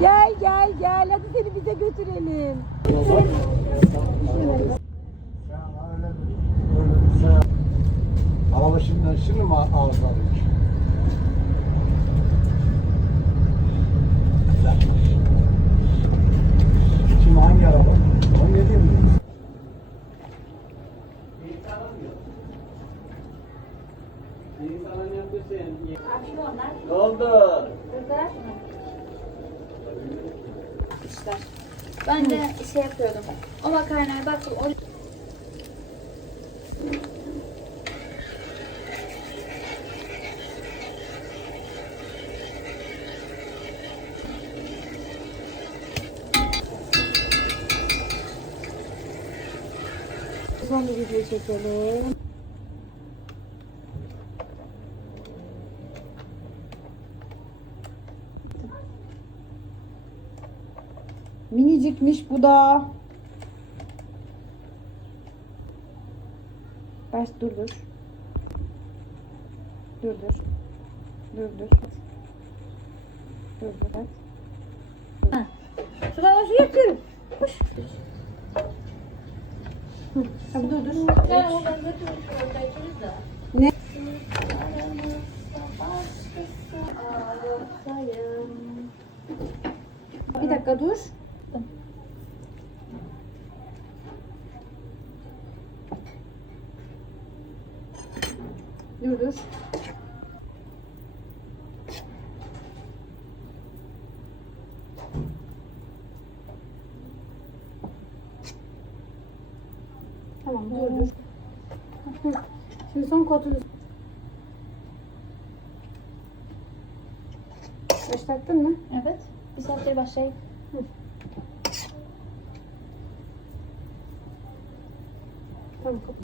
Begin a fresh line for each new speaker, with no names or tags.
Gel gel gel hadi seni bize götürelim.
Araba şimdi, şimdi mi ağız? Şimdi hangi araba? 17 mi?
Ne oldu?
Ben de şey yapıyordum. O makarnaya baktım. O...
Son bir video çekelim. Minicikmiş bu da. Baş dur dur. Dur dur. Dur dur. Dur dur. Şuraya başı yatırım. Koş. Tamam dur dur. Ne? Bir dakika dur. Dur dur. Tamam dur dur. Hı. Şimdi son kodunu başlattın mı?
Evet. Bir saattir başlayayım.
Tamam pouco.